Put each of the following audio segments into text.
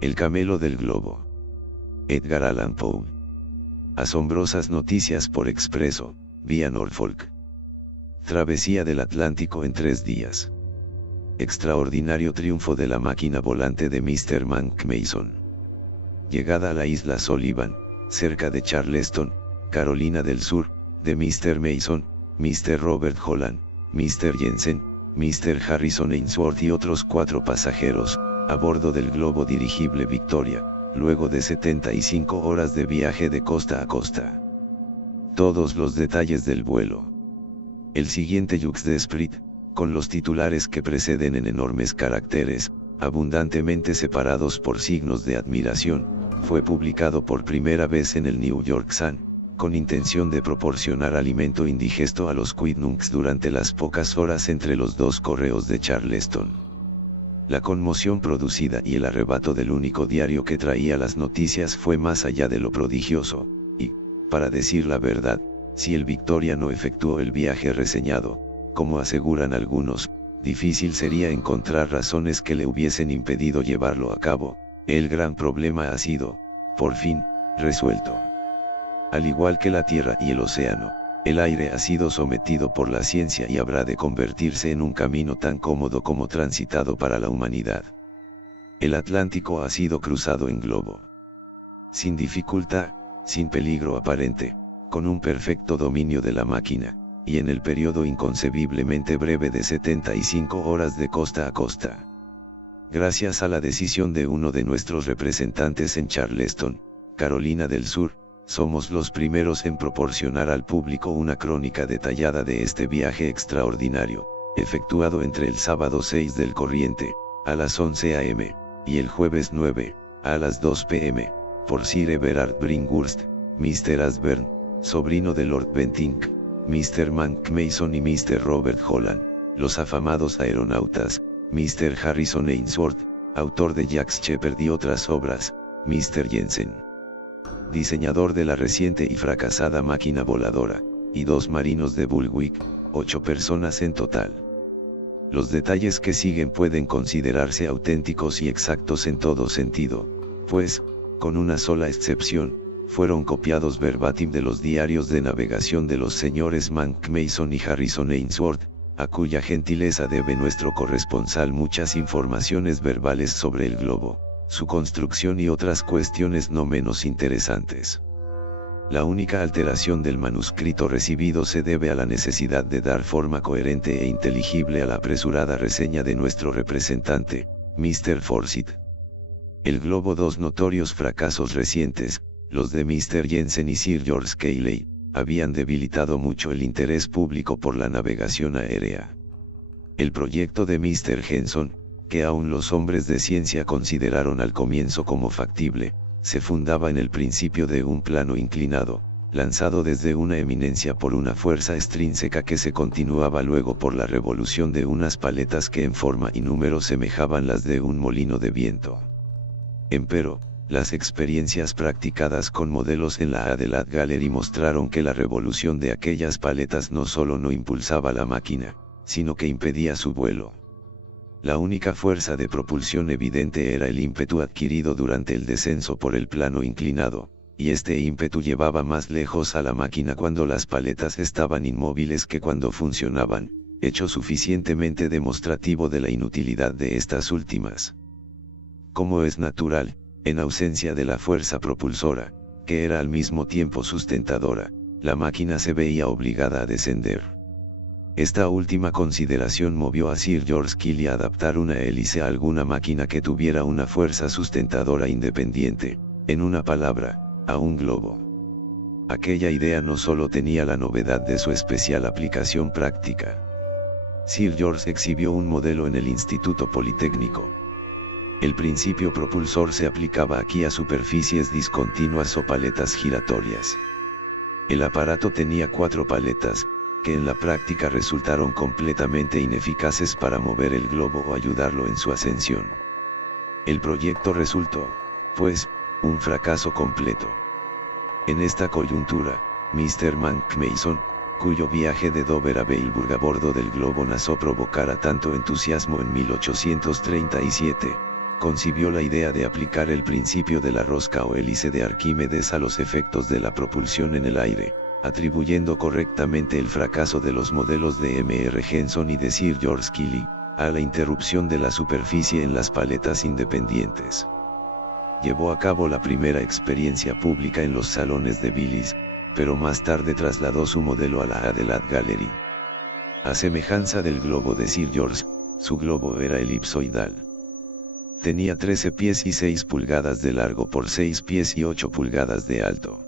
El camelo del globo. Edgar Allan Poe. Asombrosas noticias por expreso, vía Norfolk. Travesía del Atlántico en 3 días. Extraordinario triunfo de la máquina volante de Mr. Monk Mason. Llegada a la isla Sullivan, cerca de Charleston, Carolina del Sur, de Mr. Mason, Mr. Robert Holland, Mr. Jensen, Mr. Harrison Ainsworth y otros 4 pasajeros, a bordo del globo dirigible Victoria, luego de 75 horas de viaje de costa a costa. Todos los detalles del vuelo. El siguiente Jux de Esprit, con los titulares que preceden en enormes caracteres, abundantemente separados por signos de admiración, fue publicado por primera vez en el New York Sun, con intención de proporcionar alimento indigesto a los Quidnuncs durante las pocas horas entre los 2 correos de Charleston. La conmoción producida y el arrebato del único diario que traía las noticias fue más allá de lo prodigioso, y, para decir la verdad, si el Victoria no efectuó el viaje reseñado, como aseguran algunos, difícil sería encontrar razones que le hubiesen impedido llevarlo a cabo. El gran problema ha sido, por fin, resuelto. Al igual que la tierra y el océano, el aire ha sido sometido por la ciencia y habrá de convertirse en un camino tan cómodo como transitado para la humanidad. El Atlántico ha sido cruzado en globo. Sin dificultad, sin peligro aparente, con un perfecto dominio de la máquina, y en el periodo inconcebiblemente breve de 75 horas de costa a costa. Gracias a la decisión de uno de nuestros representantes en Charleston, Carolina del Sur, somos los primeros en proporcionar al público una crónica detallada de este viaje extraordinario, efectuado entre el sábado 6 del corriente, a las 11 am, y el jueves 9, a las 2 pm, por Sir Everard Bringhurst, Mr. Ashburn, sobrino de Lord Bentinck, Mr. Monk Mason y Mr. Robert Holland, los afamados aeronautas, Mr. Harrison Ainsworth, autor de Jack Shepherd y otras obras, Mr. Jensen, diseñador de la reciente y fracasada máquina voladora, y 2 marinos de Bullwig, 8 personas en total. Los detalles que siguen pueden considerarse auténticos y exactos en todo sentido, pues, con una sola excepción, fueron copiados verbatim de los diarios de navegación de los señores Monk Mason y Harrison Ainsworth, a cuya gentileza debe nuestro corresponsal muchas informaciones verbales sobre el globo, su construcción y otras cuestiones no menos interesantes. La única alteración del manuscrito recibido se debe a la necesidad de dar forma coherente e inteligible a la apresurada reseña de nuestro representante, Mr. Forsyth. El globo, 2 notorios fracasos recientes, los de Mr. Jensen y Sir George Cayley, habían debilitado mucho el interés público por la navegación aérea. El proyecto de Mr. Henson, que aún los hombres de ciencia consideraron al comienzo como factible, se fundaba en el principio de un plano inclinado, lanzado desde una eminencia por una fuerza extrínseca que se continuaba luego por la revolución de unas paletas que en forma y número semejaban las de un molino de viento. Empero, las experiencias practicadas con modelos en la Adelaide Gallery mostraron que la revolución de aquellas paletas no solo no impulsaba la máquina, sino que impedía su vuelo. La única fuerza de propulsión evidente era el ímpetu adquirido durante el descenso por el plano inclinado, y este ímpetu llevaba más lejos a la máquina cuando las paletas estaban inmóviles que cuando funcionaban, hecho suficientemente demostrativo de la inutilidad de estas últimas. Como es natural, en ausencia de la fuerza propulsora, que era al mismo tiempo sustentadora, la máquina se veía obligada a descender. Esta última consideración movió a Sir George Cayley a adaptar una hélice a alguna máquina que tuviera una fuerza sustentadora independiente, en una palabra, a un globo. Aquella idea no solo tenía la novedad de su especial aplicación práctica. Sir George exhibió un modelo en el Instituto Politécnico. El principio propulsor se aplicaba aquí a superficies discontinuas o paletas giratorias. El aparato tenía 4 paletas, que en la práctica resultaron completamente ineficaces para mover el globo o ayudarlo en su ascensión. El proyecto resultó, pues, un fracaso completo. En esta coyuntura, Mr. Monk Mason, cuyo viaje de Dover a Weilburg a bordo del globo Nassau provocara tanto entusiasmo en 1837, concibió la idea de aplicar el principio de la rosca o hélice de Arquímedes a los efectos de la propulsión en el aire, atribuyendo correctamente el fracaso de los modelos de M.R. Henson y de Sir George Kelly a la interrupción de la superficie en las paletas independientes. Llevó a cabo la primera experiencia pública en los salones de Billis, pero más tarde trasladó su modelo a la Adelaide Gallery. A semejanza del globo de Sir George, su globo era elipsoidal. Tenía 13 pies y 6 pulgadas de largo por 6 pies y 8 pulgadas de alto.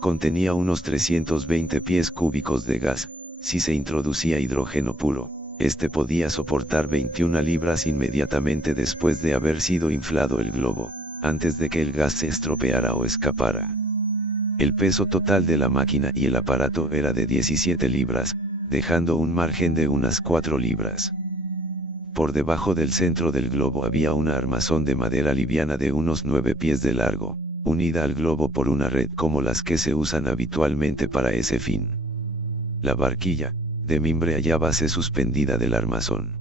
Contenía unos 320 pies cúbicos de gas. Si se introducía hidrógeno puro, este podía soportar 21 libras inmediatamente después de haber sido inflado el globo, antes de que el gas se estropeara o escapara. El peso total de la máquina y el aparato era de 17 libras, dejando un margen de unas 4 libras. Por debajo del centro del globo había una armazón de madera liviana de unos 9 pies de largo, unida al globo por una red como las que se usan habitualmente para ese fin. La barquilla, de mimbre hallábase suspendida del armazón.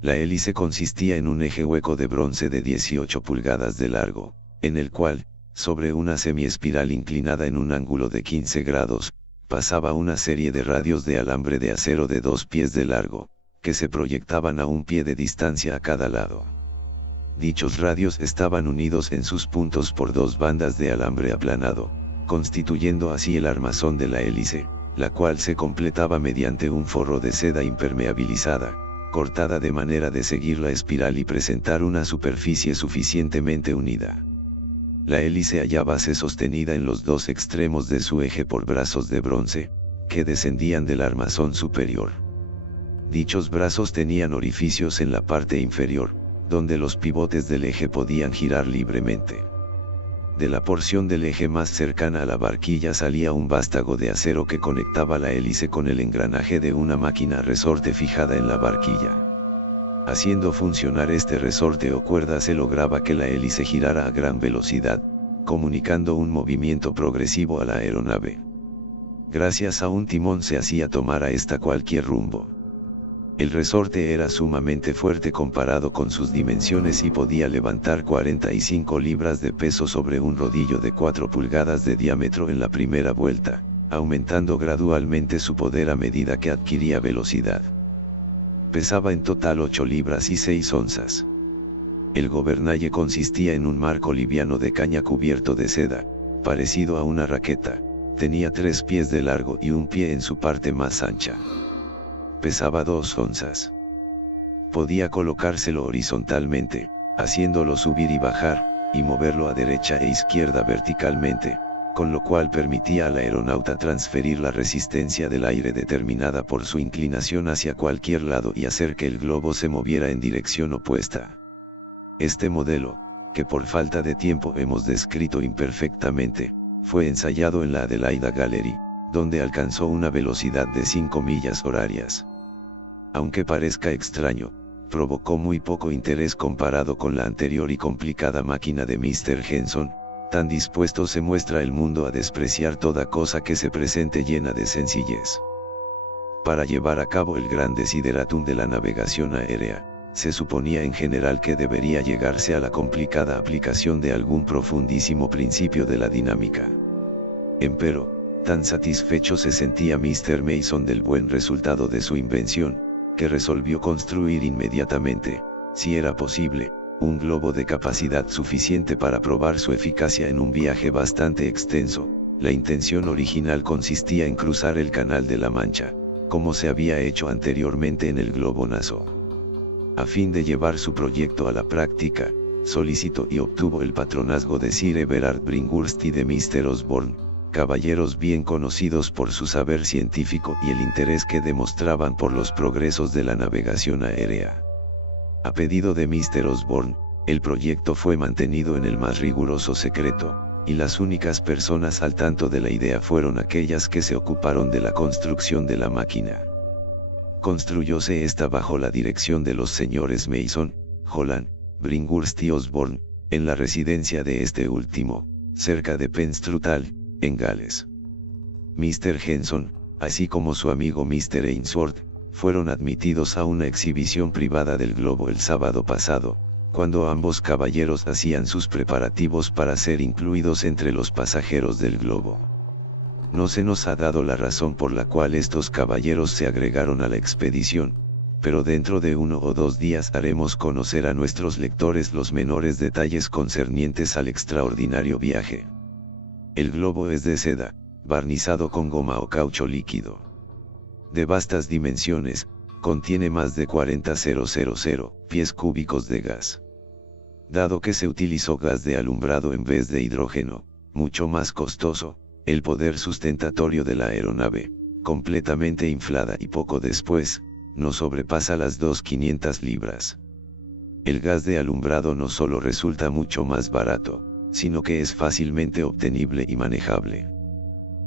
La hélice consistía en un eje hueco de bronce de 18 pulgadas de largo, en el cual, sobre una semiespiral inclinada en un ángulo de 15 grados, pasaba una serie de radios de alambre de acero de 2 pies de largo, que se proyectaban a un pie de distancia a cada lado. Dichos radios estaban unidos en sus puntos por 2 bandas de alambre aplanado, constituyendo así el armazón de la hélice, la cual se completaba mediante un forro de seda impermeabilizada, cortada de manera de seguir la espiral y presentar una superficie suficientemente unida. La hélice hallábase sostenida en los 2 extremos de su eje por brazos de bronce, que descendían del armazón superior. Dichos brazos tenían orificios en la parte inferior, donde los pivotes del eje podían girar libremente. De la porción del eje más cercana a la barquilla salía un vástago de acero que conectaba la hélice con el engranaje de una máquina resorte fijada en la barquilla. Haciendo funcionar este resorte o cuerda se lograba que la hélice girara a gran velocidad, comunicando un movimiento progresivo a la aeronave. Gracias a un timón se hacía tomar a esta cualquier rumbo. El resorte era sumamente fuerte comparado con sus dimensiones y podía levantar 45 libras de peso sobre un rodillo de 4 pulgadas de diámetro en la primera vuelta, aumentando gradualmente su poder a medida que adquiría velocidad. Pesaba en total 8 libras y 6 onzas. El gobernalle consistía en un marco liviano de caña cubierto de seda, parecido a una raqueta, tenía 3 pies de largo y un pie en su parte más ancha. Pesaba 2 onzas. Podía colocárselo horizontalmente, haciéndolo subir y bajar, y moverlo a derecha e izquierda verticalmente, con lo cual permitía al aeronauta transferir la resistencia del aire determinada por su inclinación hacia cualquier lado y hacer que el globo se moviera en dirección opuesta. Este modelo, que por falta de tiempo hemos descrito imperfectamente, fue ensayado en la Adelaide Gallery, donde alcanzó una velocidad de 5 millas horarias. Aunque parezca extraño, provocó muy poco interés comparado con la anterior y complicada máquina de Mr. Henson, tan dispuesto se muestra el mundo a despreciar toda cosa que se presente llena de sencillez. Para llevar a cabo el gran desideratum de la navegación aérea, se suponía en general que debería llegarse a la complicada aplicación de algún profundísimo principio de la dinámica. Empero, tan satisfecho se sentía Mr. Mason del buen resultado de su invención, que resolvió construir inmediatamente, si era posible, un globo de capacidad suficiente para probar su eficacia en un viaje bastante extenso. La intención original consistía en cruzar el Canal de la Mancha, como se había hecho anteriormente en el globo Nassau. A fin de llevar su proyecto a la práctica, solicitó y obtuvo el patronazgo de Sir Everard Bringhurst y de Mr. Osborne, caballeros bien conocidos por su saber científico y el interés que demostraban por los progresos de la navegación aérea. A pedido de Mr. Osborne, el proyecto fue mantenido en el más riguroso secreto, y las únicas personas al tanto de la idea fueron aquellas que se ocuparon de la construcción de la máquina. Construyóse esta bajo la dirección de los señores Mason, Holland, Bringhurst y Osborne, en la residencia de este último, cerca de Penstruthal, en Gales. Mr. Henson, así como su amigo Mr. Ainsworth, fueron admitidos a una exhibición privada del globo el sábado pasado, cuando ambos caballeros hacían sus preparativos para ser incluidos entre los pasajeros del globo. No se nos ha dado la razón por la cual estos caballeros se agregaron a la expedición, pero dentro de 1 o 2 días haremos conocer a nuestros lectores los menores detalles concernientes al extraordinario viaje. El globo es de seda, barnizado con goma o caucho líquido. De vastas dimensiones, contiene más de 40.000 pies cúbicos de gas. Dado que se utilizó gas de alumbrado en vez de hidrógeno, mucho más costoso, el poder sustentatorio de la aeronave, completamente inflada y poco después, no sobrepasa las 2.500 libras. El gas de alumbrado no solo resulta mucho más barato, sino que es fácilmente obtenible y manejable.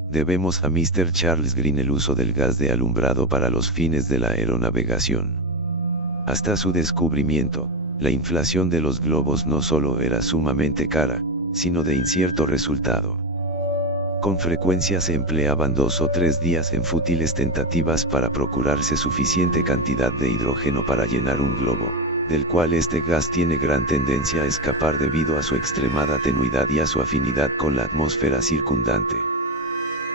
Debemos a Mr. Charles Green el uso del gas de alumbrado para los fines de la aeronavegación. Hasta su descubrimiento, la inflación de los globos no solo era sumamente cara, sino de incierto resultado. Con frecuencia se empleaban 2 o 3 días en fútiles tentativas para procurarse suficiente cantidad de hidrógeno para llenar un globo, del cual este gas tiene gran tendencia a escapar debido a su extremada tenuidad y a su afinidad con la atmósfera circundante.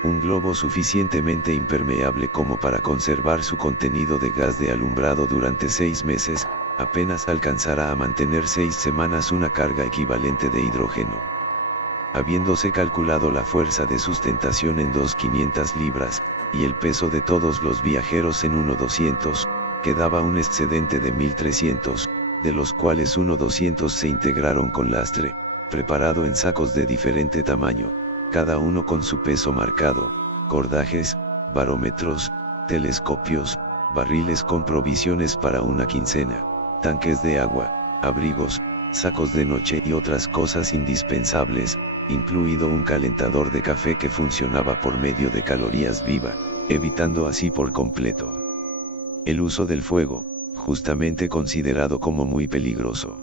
Un globo suficientemente impermeable como para conservar su contenido de gas de alumbrado durante 6 meses, apenas alcanzará a mantener 6 semanas una carga equivalente de hidrógeno. Habiéndose calculado la fuerza de sustentación en 2.500 libras, y el peso de todos los viajeros en 1.200, quedaba un excedente de 1.300, de los cuales 1.200 se integraron con lastre, preparado en sacos de diferente tamaño, cada uno con su peso marcado, cordajes, barómetros, telescopios, barriles con provisiones para una quincena, tanques de agua, abrigos, sacos de noche y otras cosas indispensables, incluido un calentador de café que funcionaba por medio de calorías viva, evitando así por completo el uso del fuego, justamente considerado como muy peligroso.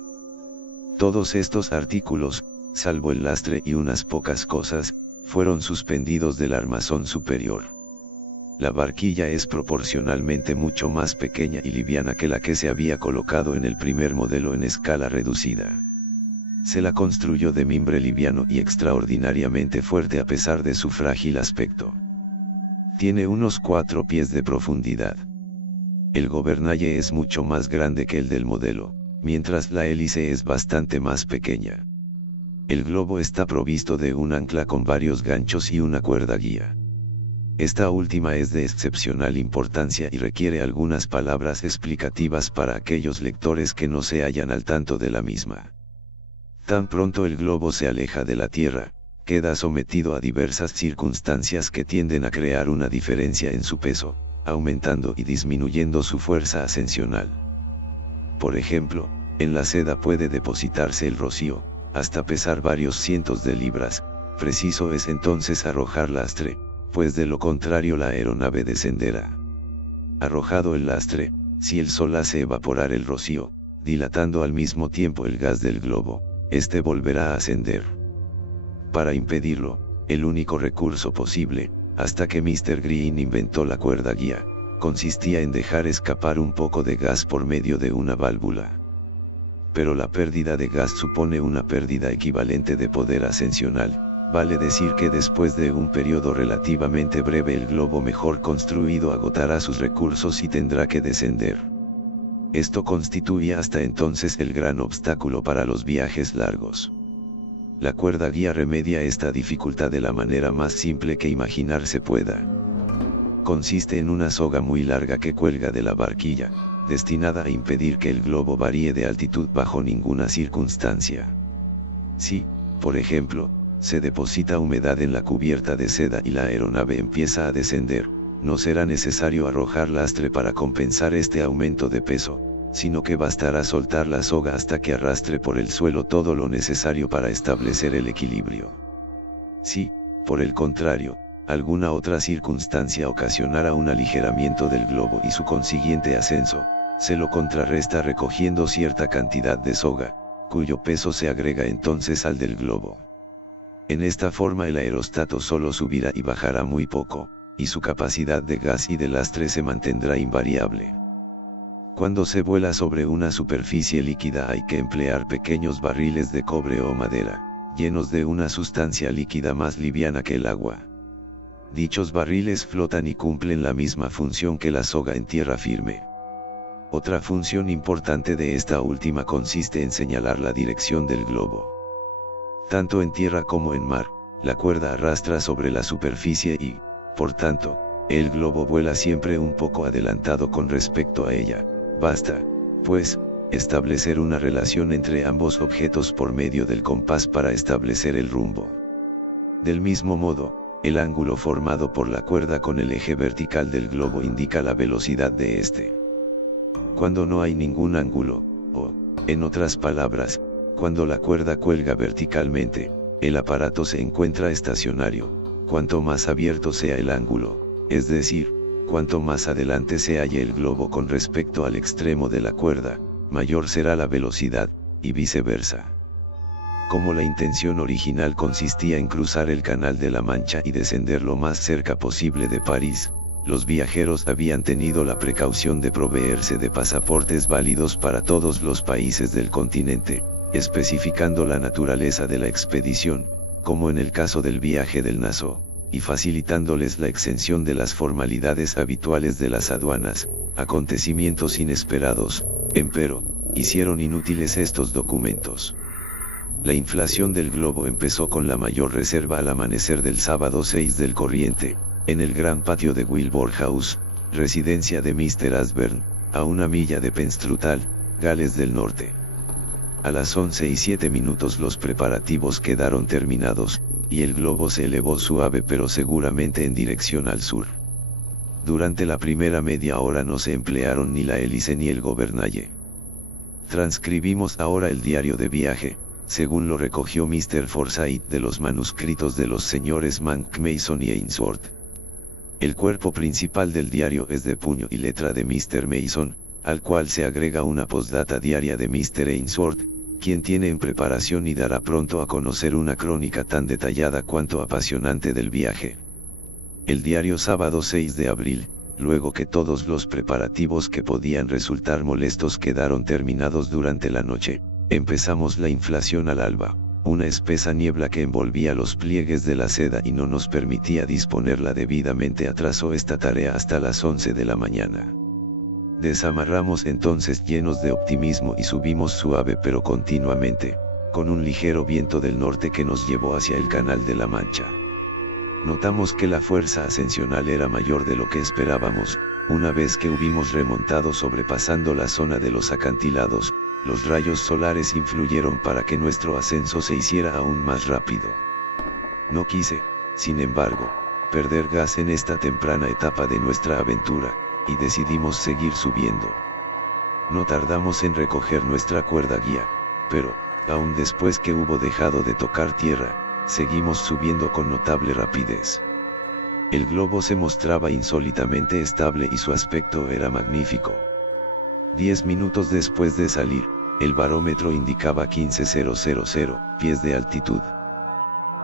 Todos estos artículos, salvo el lastre y unas pocas cosas, fueron suspendidos del armazón superior. La barquilla es proporcionalmente mucho más pequeña y liviana que la que se había colocado en el primer modelo en escala reducida. Se la construyó de mimbre liviano y extraordinariamente fuerte a pesar de su frágil aspecto. Tiene unos 4 pies de profundidad. El gobernalle es mucho más grande que el del modelo, mientras la hélice es bastante más pequeña. El globo está provisto de un ancla con varios ganchos y una cuerda guía. Esta última es de excepcional importancia y requiere algunas palabras explicativas para aquellos lectores que no se hallan al tanto de la misma. Tan pronto el globo se aleja de la Tierra, queda sometido a diversas circunstancias que tienden a crear una diferencia en su peso, aumentando y disminuyendo su fuerza ascensional. Por ejemplo, en la seda puede depositarse el rocío, hasta pesar varios cientos de libras. Preciso es entonces arrojar lastre, pues de lo contrario la aeronave descenderá. Arrojado el lastre, si el sol hace evaporar el rocío, dilatando al mismo tiempo el gas del globo, este volverá a ascender. Para impedirlo, el único recurso posible, hasta que Mr. Green inventó la cuerda guía, consistía en dejar escapar un poco de gas por medio de una válvula. Pero la pérdida de gas supone una pérdida equivalente de poder ascensional, vale decir que después de un periodo relativamente breve el globo mejor construido agotará sus recursos y tendrá que descender. Esto constituía hasta entonces el gran obstáculo para los viajes largos. La cuerda guía remedia esta dificultad de la manera más simple que imaginarse pueda. Consiste en una soga muy larga que cuelga de la barquilla, destinada a impedir que el globo varíe de altitud bajo ninguna circunstancia. Si, por ejemplo, se deposita humedad en la cubierta de seda y la aeronave empieza a descender, no será necesario arrojar lastre para compensar este aumento de peso, sino que bastará soltar la soga hasta que arrastre por el suelo todo lo necesario para establecer el equilibrio. Si, por el contrario, alguna otra circunstancia ocasionara un aligeramiento del globo y su consiguiente ascenso, se lo contrarresta recogiendo cierta cantidad de soga, cuyo peso se agrega entonces al del globo. En esta forma el aerostato solo subirá y bajará muy poco, y su capacidad de gas y de lastre se mantendrá invariable. Cuando se vuela sobre una superficie líquida hay que emplear pequeños barriles de cobre o madera, llenos de una sustancia líquida más liviana que el agua. Dichos barriles flotan y cumplen la misma función que la soga en tierra firme. Otra función importante de esta última consiste en señalar la dirección del globo. Tanto en tierra como en mar, la cuerda arrastra sobre la superficie y, por tanto, el globo vuela siempre un poco adelantado con respecto a ella. Basta, pues, establecer una relación entre ambos objetos por medio del compás para establecer el rumbo. Del mismo modo, el ángulo formado por la cuerda con el eje vertical del globo indica la velocidad de este. Cuando no hay ningún ángulo, o, en otras palabras, cuando la cuerda cuelga verticalmente, el aparato se encuentra estacionario. Cuanto más abierto sea el ángulo, es decir, cuanto más adelante se halle el globo con respecto al extremo de la cuerda, mayor será la velocidad, y viceversa. Como la intención original consistía en cruzar el Canal de la Mancha y descender lo más cerca posible de París, los viajeros habían tenido la precaución de proveerse de pasaportes válidos para todos los países del continente, especificando la naturaleza de la expedición, como en el caso del viaje del Nassau, y facilitándoles la exención de las formalidades habituales de las aduanas. Acontecimientos inesperados, empero, hicieron inútiles estos documentos. La inflación del globo empezó con la mayor reserva al amanecer del sábado 6 del corriente, en el gran patio de Wilbur House, residencia de Mr. Ashburn, a 1 milla de Penstruthal, Gales del Norte. A las 11:07 los preparativos quedaron terminados, y el globo se elevó suave pero seguramente en dirección al sur. Durante la primera media hora no se emplearon ni la hélice ni el gobernalle. Transcribimos ahora el diario de viaje, según lo recogió Mr. Forsyth de los manuscritos de los señores Monck, Mason y Ainsworth. El cuerpo principal del diario es de puño y letra de Mr. Mason, al cual se agrega una postdata diaria de Mr. Ainsworth, quien tiene en preparación y dará pronto a conocer una crónica tan detallada cuanto apasionante del viaje. El diario sábado 6 de abril, luego que todos los preparativos que podían resultar molestos quedaron terminados durante la noche, empezamos la inflación al alba. Una espesa niebla que envolvía los pliegues de la seda y no nos permitía disponerla debidamente atrasó esta tarea hasta las 11 de la mañana. Desamarramos entonces llenos de optimismo y subimos suave pero continuamente, con un ligero viento del norte que nos llevó hacia el Canal de la Mancha. Notamos que la fuerza ascensional era mayor de lo que esperábamos. Una vez que hubimos remontado sobrepasando la zona de los acantilados, los rayos solares influyeron para que nuestro ascenso se hiciera aún más rápido. No quise, sin embargo, perder gas en esta temprana etapa de nuestra aventura, y decidimos seguir subiendo. No tardamos en recoger nuestra cuerda guía, pero, aun después que hubo dejado de tocar tierra, seguimos subiendo con notable rapidez. El globo se mostraba insólitamente estable y su aspecto era magnífico. 10 minutos después de salir, el barómetro indicaba 15,000 pies de altitud.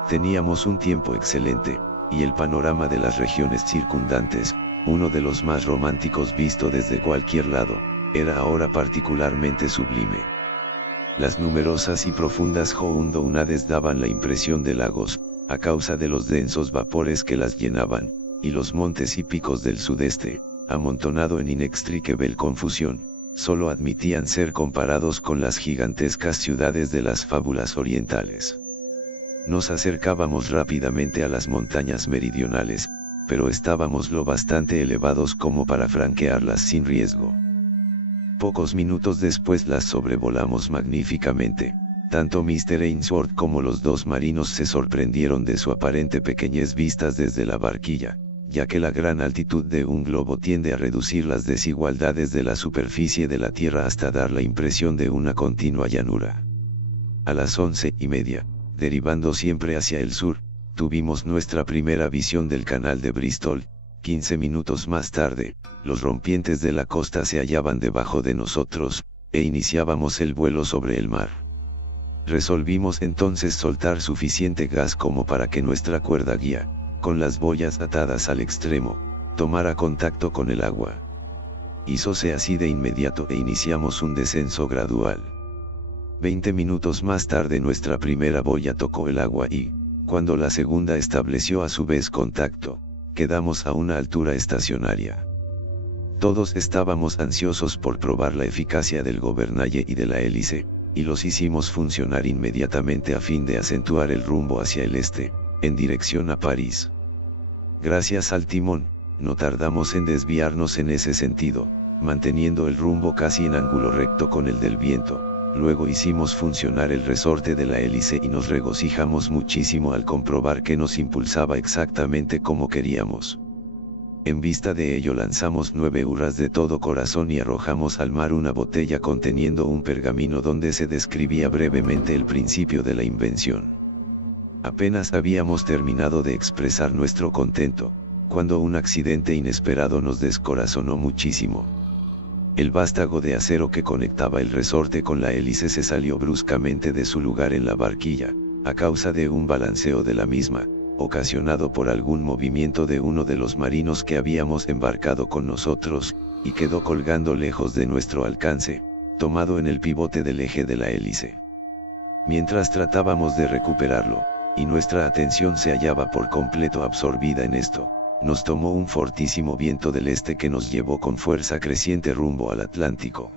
Teníamos un tiempo excelente, y el panorama de las regiones circundantes, uno de los más románticos visto desde cualquier lado, era ahora particularmente sublime. Las numerosas y profundas Houndounades daban la impresión de lagos, a causa de los densos vapores que las llenaban, y los montes y picos del sudeste, amontonado en inextricable confusión, solo admitían ser comparados con las gigantescas ciudades de las fábulas orientales. Nos acercábamos rápidamente a las montañas meridionales, pero estábamos lo bastante elevados como para franquearlas sin riesgo. Pocos minutos después las sobrevolamos magníficamente. Tanto Mr. Ainsworth como los dos marinos se sorprendieron de su aparente pequeñez vistas desde la barquilla, ya que la gran altitud de un globo tiende a reducir las desigualdades de la superficie de la Tierra hasta dar la impresión de una continua llanura. A las 11:30, derivando siempre hacia el sur, tuvimos nuestra primera visión del canal de Bristol. 15 minutos más tarde, los rompientes de la costa se hallaban debajo de nosotros, e iniciábamos el vuelo sobre el mar. Resolvimos entonces soltar suficiente gas como para que nuestra cuerda guía, con las boyas atadas al extremo, tomara contacto con el agua. hízose así de inmediato e iniciamos un descenso gradual. 20 minutos más tarde nuestra primera boya tocó el agua y, cuando la segunda estableció a su vez contacto, quedamos a una altura estacionaria. Todos estábamos ansiosos por probar la eficacia del gobernalle y de la hélice, y los hicimos funcionar inmediatamente a fin de acentuar el rumbo hacia el este, en dirección a París. Gracias al timón, no tardamos en desviarnos en ese sentido, manteniendo el rumbo casi en ángulo recto con el del viento. Luego hicimos funcionar el resorte de la hélice y nos regocijamos muchísimo al comprobar que nos impulsaba exactamente como queríamos. En vista de ello lanzamos 9 hurras de todo corazón y arrojamos al mar una botella conteniendo un pergamino donde se describía brevemente el principio de la invención. Apenas habíamos terminado de expresar nuestro contento, cuando un accidente inesperado nos descorazonó muchísimo. El vástago de acero que conectaba el resorte con la hélice se salió bruscamente de su lugar en la barquilla, a causa de un balanceo de la misma, ocasionado por algún movimiento de uno de los marinos que habíamos embarcado con nosotros, y quedó colgando lejos de nuestro alcance, tomado en el pivote del eje de la hélice. Mientras tratábamos de recuperarlo, y nuestra atención se hallaba por completo absorbida en esto, nos tomó un fortísimo viento del este que nos llevó con fuerza creciente rumbo al Atlántico.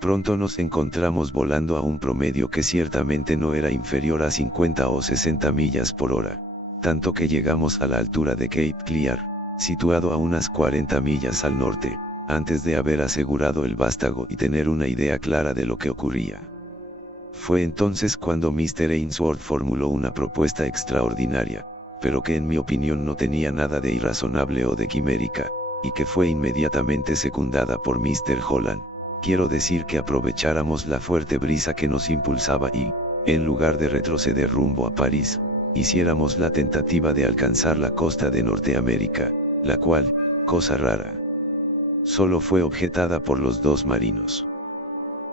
Pronto nos encontramos volando a un promedio que ciertamente no era inferior a 50 o 60 millas por hora, tanto que llegamos a la altura de Cape Clear, situado a unas 40 millas al norte, antes de haber asegurado el vástago y tener una idea clara de lo que ocurría. Fue entonces cuando Mr. Ainsworth formuló una propuesta extraordinaria, pero que en mi opinión no tenía nada de irrazonable o de quimérica, y que fue inmediatamente secundada por Mr. Holland. Quiero decir que aprovecháramos la fuerte brisa que nos impulsaba y, en lugar de retroceder rumbo a París, hiciéramos la tentativa de alcanzar la costa de Norteamérica, la cual, cosa rara, solo fue objetada por los 2 marinos.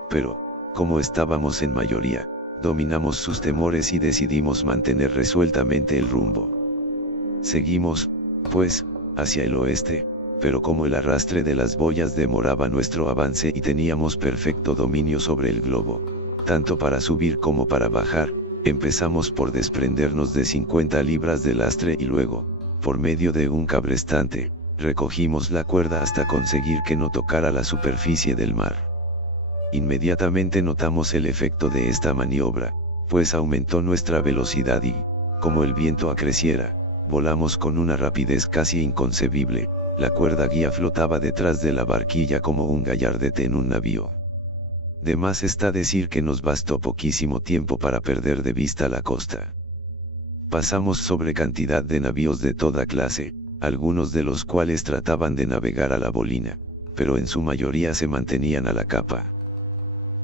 Pero, como estábamos en mayoría, dominamos sus temores y decidimos mantener resueltamente el rumbo. Seguimos, pues, hacia el oeste, pero como el arrastre de las boyas demoraba nuestro avance y teníamos perfecto dominio sobre el globo, tanto para subir como para bajar, empezamos por desprendernos de 50 libras de lastre y luego, por medio de un cabrestante, recogimos la cuerda hasta conseguir que no tocara la superficie del mar. Inmediatamente notamos el efecto de esta maniobra, pues aumentó nuestra velocidad y, como el viento acreciera, volamos con una rapidez casi inconcebible. La cuerda guía flotaba detrás de la barquilla como un gallardete en un navío. De más está decir que nos bastó poquísimo tiempo para perder de vista la costa. Pasamos sobre cantidad de navíos de toda clase, algunos de los cuales trataban de navegar a la bolina, pero en su mayoría se mantenían a la capa.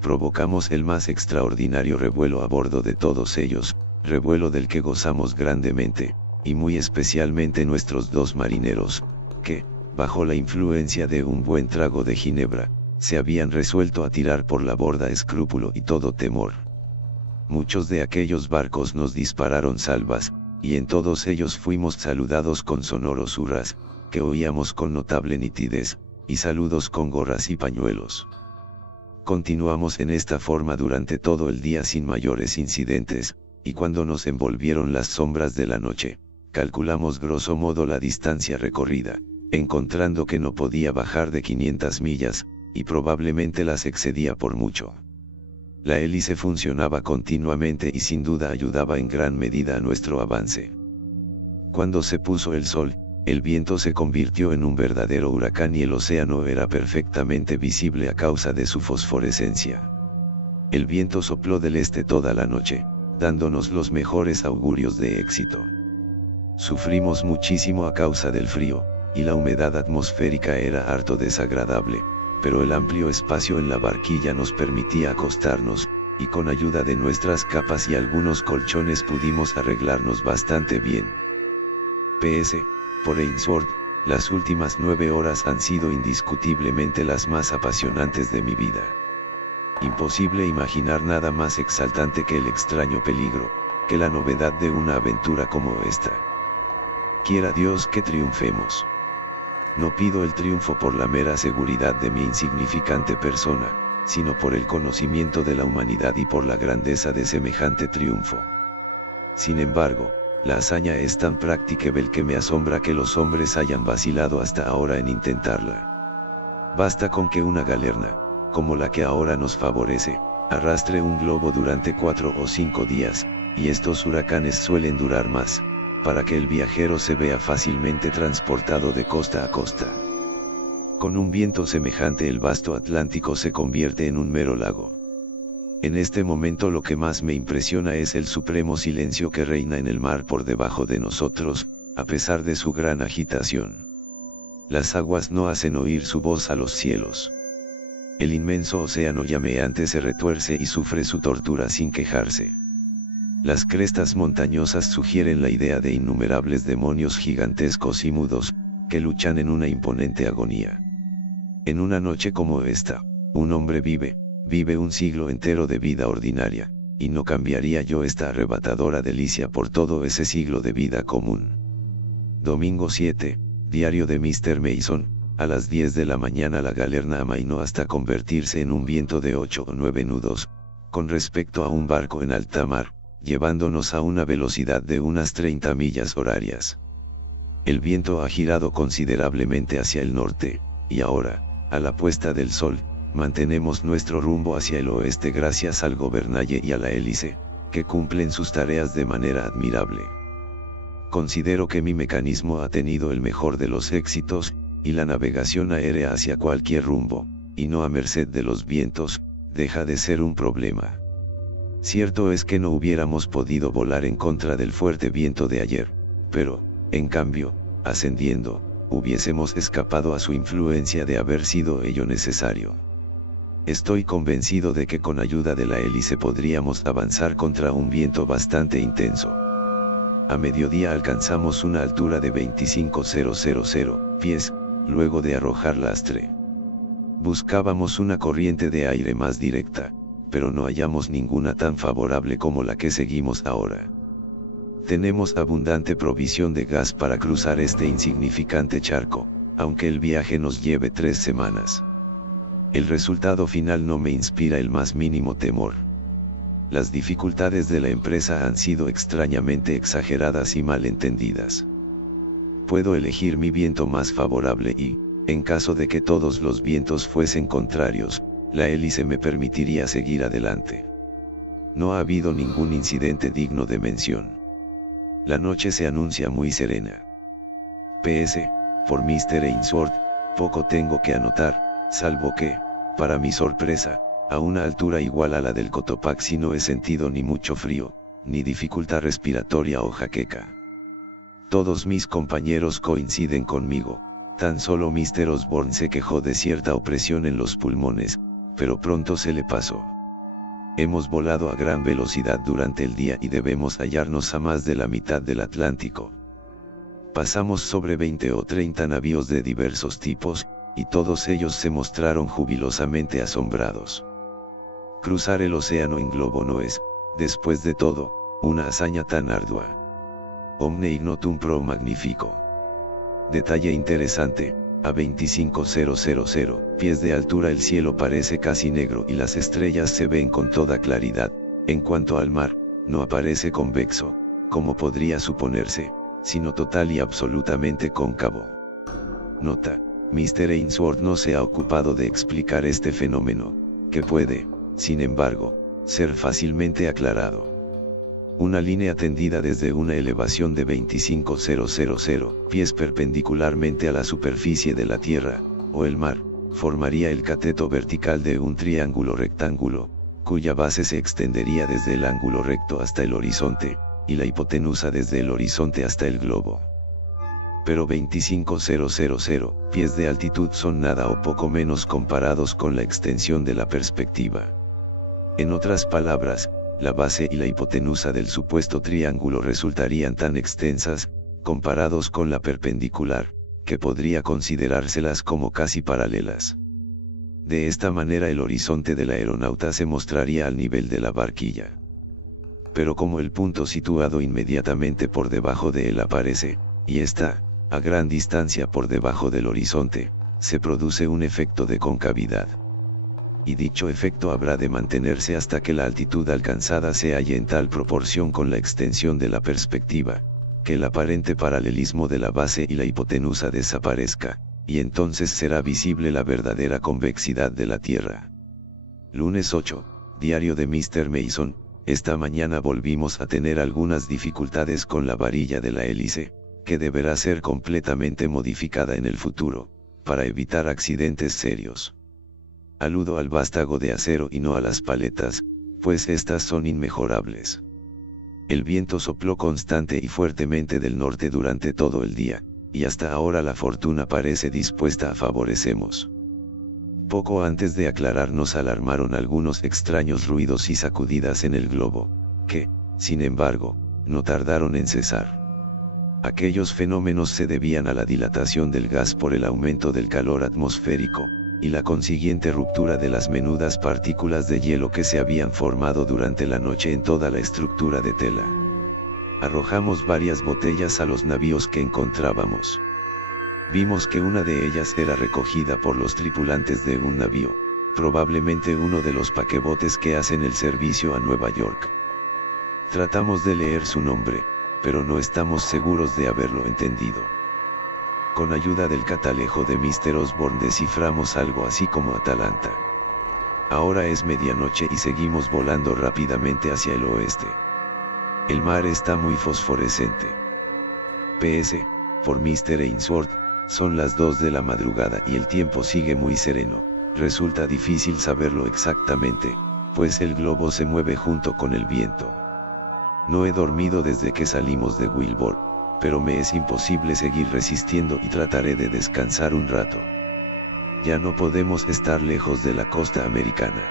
Provocamos el más extraordinario revuelo a bordo de todos ellos, revuelo del que gozamos grandemente, y muy especialmente nuestros 2 marineros, que, bajo la influencia de un buen trago de ginebra, se habían resuelto a tirar por la borda escrúpulo y todo temor. Muchos de aquellos barcos nos dispararon salvas, y en todos ellos fuimos saludados con sonoros hurras, que oíamos con notable nitidez, y saludos con gorras y pañuelos. Continuamos en esta forma durante todo el día sin mayores incidentes, y cuando nos envolvieron las sombras de la noche, calculamos grosso modo la distancia recorrida, encontrando que no podía bajar de 500 millas, y probablemente las excedía por mucho. La hélice funcionaba continuamente y sin duda ayudaba en gran medida a nuestro avance. Cuando se puso el sol, el viento se convirtió en un verdadero huracán y el océano era perfectamente visible a causa de su fosforescencia. El viento sopló del este toda la noche, dándonos los mejores augurios de éxito. Sufrimos muchísimo a causa del frío, y la humedad atmosférica era harto desagradable, pero el amplio espacio en la barquilla nos permitía acostarnos, y con ayuda de nuestras capas y algunos colchones pudimos arreglarnos bastante bien. P.S. Por Ainsworth, las últimas 9 horas han sido indiscutiblemente las más apasionantes de mi vida. Imposible imaginar nada más exaltante que el extraño peligro, que la novedad de una aventura como esta. Quiera Dios que triunfemos. No pido el triunfo por la mera seguridad de mi insignificante persona, sino por el conocimiento de la humanidad y por la grandeza de semejante triunfo. Sin embargo, la hazaña es tan practicable que me asombra que los hombres hayan vacilado hasta ahora en intentarla. Basta con que una galerna, como la que ahora nos favorece, arrastre un globo durante 4 o 5 días, y estos huracanes suelen durar más, para que el viajero se vea fácilmente transportado de costa a costa. Con un viento semejante el vasto Atlántico se convierte en un mero lago. En este momento lo que más me impresiona es el supremo silencio que reina en el mar por debajo de nosotros, a pesar de su gran agitación. Las aguas no hacen oír su voz a los cielos. El inmenso océano llameante se retuerce y sufre su tortura sin quejarse. Las crestas montañosas sugieren la idea de innumerables demonios gigantescos y mudos, que luchan en una imponente agonía. En una noche como esta, un hombre vive un siglo entero de vida ordinaria, y no cambiaría yo esta arrebatadora delicia por todo ese siglo de vida común. Domingo 7, diario de Mr. Mason, a las 10 de la mañana la galerna amainó hasta convertirse en un viento de 8 o 9 nudos, con respecto a un barco en alta mar, llevándonos a una velocidad de unas 30 millas horarias. El viento ha girado considerablemente hacia el norte, y ahora, a la puesta del sol, mantenemos nuestro rumbo hacia el oeste gracias al gobernalle y a la hélice, que cumplen sus tareas de manera admirable. Considero que mi mecanismo ha tenido el mejor de los éxitos, y la navegación aérea hacia cualquier rumbo, y no a merced de los vientos, deja de ser un problema. Cierto es que no hubiéramos podido volar en contra del fuerte viento de ayer, pero, en cambio, ascendiendo, hubiésemos escapado a su influencia de haber sido ello necesario. Estoy convencido de que con ayuda de la hélice podríamos avanzar contra un viento bastante intenso. A mediodía alcanzamos una altura de 25,000 pies, luego de arrojar lastre. Buscábamos una corriente de aire más directa, pero no hallamos ninguna tan favorable como la que seguimos ahora. Tenemos abundante provisión de gas para cruzar este insignificante charco, aunque el viaje nos lleve 3 semanas. El resultado final no me inspira el más mínimo temor. Las dificultades de la empresa han sido extrañamente exageradas y mal entendidas. Puedo elegir mi viento más favorable y, en caso de que todos los vientos fuesen contrarios, la hélice me permitiría seguir adelante. No ha habido ningún incidente digno de mención. La noche se anuncia muy serena. PS, por Mr. Ainsworth, poco tengo que anotar, salvo que, para mi sorpresa, a una altura igual a la del Cotopaxi no he sentido ni mucho frío, ni dificultad respiratoria o jaqueca. Todos mis compañeros coinciden conmigo, tan solo Mr. Osborne se quejó de cierta opresión en los pulmones, pero pronto se le pasó. Hemos volado a gran velocidad durante el día y debemos hallarnos a más de la mitad del Atlántico. Pasamos sobre 20 o 30 navíos de diversos tipos, y todos ellos se mostraron jubilosamente asombrados. Cruzar el océano en globo no es, después de todo, una hazaña tan ardua. Omne ignotum pro magnifico. Detalle interesante, a 25,000 pies de altura el cielo parece casi negro y las estrellas se ven con toda claridad. En cuanto al mar, no aparece convexo, como podría suponerse, sino total y absolutamente cóncavo. Nota: Mr. Ainsworth no se ha ocupado de explicar este fenómeno, que puede, sin embargo, ser fácilmente aclarado. Una línea tendida desde una elevación de 25,000 pies perpendicularmente a la superficie de la Tierra, o el mar, formaría el cateto vertical de un triángulo rectángulo, cuya base se extendería desde el ángulo recto hasta el horizonte, y la hipotenusa desde el horizonte hasta el globo. Pero 25,000 pies de altitud son nada o poco menos comparados con la extensión de la perspectiva. En otras palabras, la base y la hipotenusa del supuesto triángulo resultarían tan extensas, comparados con la perpendicular, que podría considerárselas como casi paralelas. De esta manera el horizonte del aeronauta se mostraría al nivel de la barquilla. Pero como el punto situado inmediatamente por debajo de él aparece, y está, A gran distancia por debajo del horizonte, se produce un efecto de concavidad. Y dicho efecto habrá de mantenerse hasta que la altitud alcanzada se halle en tal proporción con la extensión de la perspectiva, que el aparente paralelismo de la base y la hipotenusa desaparezca, y entonces será visible la verdadera convexidad de la Tierra. Lunes 8, diario de Mr. Mason. Esta mañana volvimos a tener algunas dificultades con la varilla de la hélice, que deberá ser completamente modificada en el futuro, para evitar accidentes serios. Aludo al vástago de acero y no a las paletas, pues estas son inmejorables. El viento sopló constante y fuertemente del norte durante todo el día, y hasta ahora la fortuna parece dispuesta a favorecernos. Poco antes de aclarar nos alarmaron algunos extraños ruidos y sacudidas en el globo, que, sin embargo, no tardaron en cesar. Aquellos fenómenos se debían a la dilatación del gas por el aumento del calor atmosférico, y la consiguiente ruptura de las menudas partículas de hielo que se habían formado durante la noche en toda la estructura de tela. Arrojamos varias botellas a los navíos que encontrábamos. Vimos que una de ellas era recogida por los tripulantes de un navío, probablemente uno de los paquebotes que hacen el servicio a Nueva York. Tratamos de leer su nombre, pero no estamos seguros de haberlo entendido. Con ayuda del catalejo de Mr. Osborne desciframos algo así como Atalanta. Ahora es medianoche y seguimos volando rápidamente hacia el oeste. El mar está muy fosforescente. PS, por Mr. Ainsworth, son las 2 de la madrugada y el tiempo sigue muy sereno. Resulta difícil saberlo exactamente, pues el globo se mueve junto con el viento. No he dormido desde que salimos de Wilbur, pero me es imposible seguir resistiendo y trataré de descansar un rato. Ya no podemos estar lejos de la costa americana.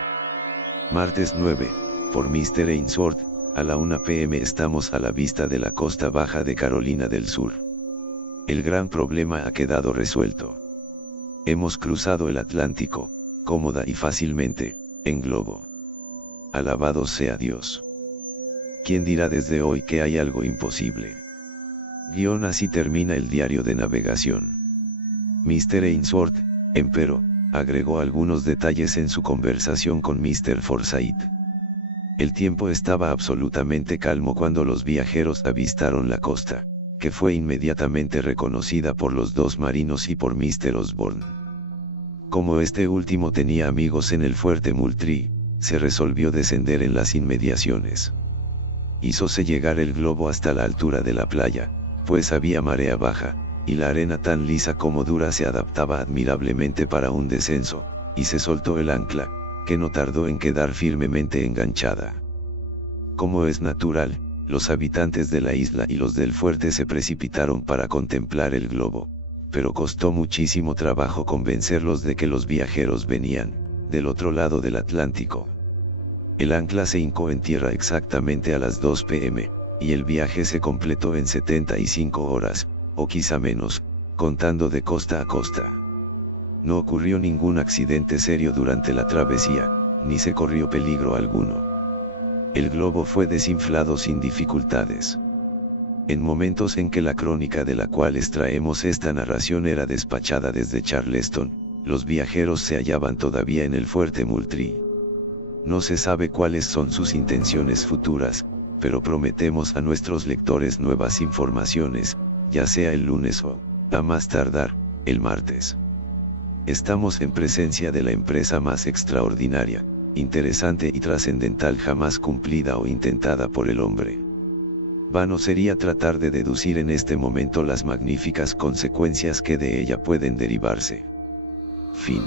Martes 9, por Mr. Ainsworth, a la 1 p.m. estamos a la vista de la costa baja de Carolina del Sur. El gran problema ha quedado resuelto. Hemos cruzado el Atlántico, cómoda y fácilmente, en globo. Alabado sea Dios. ¿Quién dirá desde hoy que hay algo imposible? Así termina el diario de navegación. Mr. Ainsworth, empero, agregó algunos detalles en su conversación con Mr. Forsyth. El tiempo estaba absolutamente calmo cuando los viajeros avistaron la costa, que fue inmediatamente reconocida por los dos marinos y por Mr. Osborne. Como este último tenía amigos en el fuerte Moultrie, se resolvió descender en las inmediaciones. Hízose llegar el globo hasta la altura de la playa, pues había marea baja, y la arena tan lisa como dura se adaptaba admirablemente para un descenso, y se soltó el ancla, que no tardó en quedar firmemente enganchada. Como es natural, los habitantes de la isla y los del fuerte se precipitaron para contemplar el globo, pero costó muchísimo trabajo convencerlos de que los viajeros venían, del otro lado del Atlántico. El ancla se hincó en tierra exactamente a las 2 p.m., y el viaje se completó en 75 horas, o quizá menos, contando de costa a costa. No ocurrió ningún accidente serio durante la travesía, ni se corrió peligro alguno. El globo fue desinflado sin dificultades. En momentos en que la crónica de la cual extraemos esta narración era despachada desde Charleston, los viajeros se hallaban todavía en el fuerte Moultrie. No se sabe cuáles son sus intenciones futuras, pero prometemos a nuestros lectores nuevas informaciones, ya sea el lunes o, a más tardar, el martes. Estamos en presencia de la empresa más extraordinaria, interesante y trascendental jamás cumplida o intentada por el hombre. Vano sería tratar de deducir en este momento las magníficas consecuencias que de ella pueden derivarse. Fin.